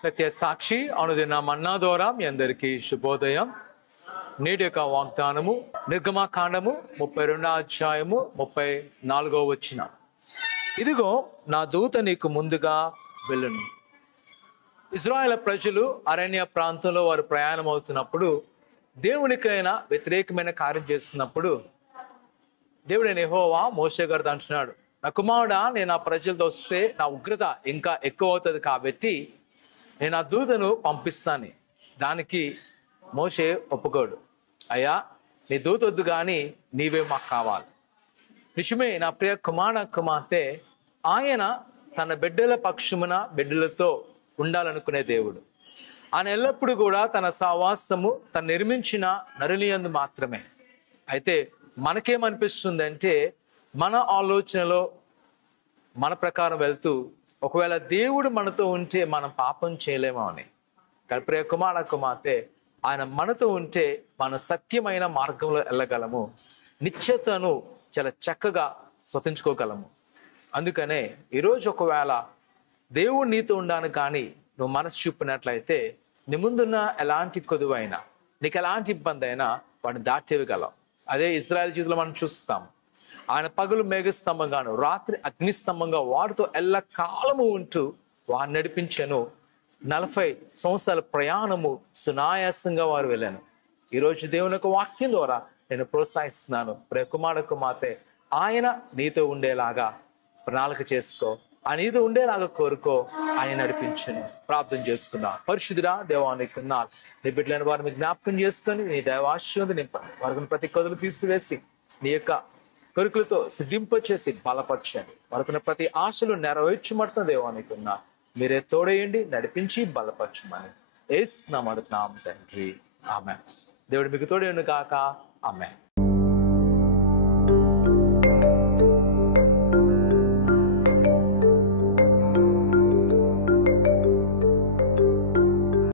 సత్య సాక్షి అనుదిన మన్నా ద్వారా మీ అందరికీ శుభోదయం. నేటి యొక్క వాగ్దానము నిర్గమకాండము 32వ అధ్యాయము 34వ వచనం. ఇదిగో నా దూత నీకు ముందుగా వెళ్ళును. ఇజ్రాయేల్ ప్రజలు అరణ్య ప్రాంతంలో వారు ప్రయాణం అవుతున్నప్పుడు దేవునికైనా వ్యతిరేకమైన కార్యం చేస్తున్నప్పుడు దేవుడైన యెహోవా మోషే గారితో అంటున్నాడు, నా కుమారుడా, నేను ఆ ప్రజలతో వస్తే నా ఉగ్రత ఇంకా ఎక్కువ అవుతుంది కాబట్టి నేను ఆ దూతను పంపిస్తాను. దానికి మోషే ఒప్పుకోడు. అయ్యా, నీ దూత వద్దు కానీ నీవే మాకు కావాలి. నిజమే నా ప్రియ కుమార్తె, ఆయన తన బిడ్డల పక్షమున బిడ్డలతో ఉండాలనుకునే దేవుడు. ఆయన ఎల్లప్పుడూ కూడా తన సహవాసము తను నిర్మించిన నరునియందు మాత్రమే. అయితే మనకేమనిపిస్తుంది అంటే, మన ఆలోచనలో మన ప్రకారం వెళ్తూ ఒకవేళ దేవుడు మనతో ఉంటే మనం పాపం చేయలేమో అని. కానీ ప్రియ కుమార్తె, ఆయన మనతో ఉంటే మన సత్యమైన మార్గంలో వెళ్ళగలము, నిత్యతను చాలా చక్కగా స్వతించుకోగలము. అందుకనే ఈరోజు ఒకవేళ దేవుడు నీతో ఉండాను కానీ నువ్వు మనసు చూపినట్లయితే నీ ముందున్న ఎలాంటి కొదువైనా, నీకు ఎలాంటి ఇబ్బంది అయినా వాడిని దాటేయగలవు. అదే ఇజ్రాయెల్ జీవితంలో మనం చూస్తాం. ఆయన పగలు మేఘస్తంభంగాను రాత్రి అగ్నిస్తంభంగా వారితో ఎల్లకాలము ఉంటూ వారిని నడిపించాను. 40 సంవత్సరాల ప్రయాణము సునాయాసంగా వారు వెళ్ళాను. ఈరోజు దేవుని యొక్క వాక్యం ద్వారా నేను ప్రోత్సహిస్తున్నాను. ప్రియ కుమార్తె, ఆయన నీతో ఉండేలాగా ప్రణాళిక చేసుకో, ఆ నీతో ఉండేలాగా కోరుకో, ఆయన నడిపించును. ప్రార్థన చేసుకున్నా. పరిశుద్ధుడా దేవానికి ఉన్నాను. నీ బిడ్డలైన వారిని జ్ఞాపకం చేసుకొని నీ దైవాశ్రయం నింపండి. వారికి ప్రతి కదులు తీసివేసి నీ యొక్క కొరుకులతో సిద్ధింపచేసి బలపరచండి. వారికి ప్రతి ఆశలు నెరవేర్చమడుతున్న దేవానికి ఉన్నా మీరే తోడేయండి, నడిపించి బలపరచమని యేసు నామమున తండ్రి, ఆమేన్. దేవుడు మీకు తోడేయును గాక. ఆమేన్.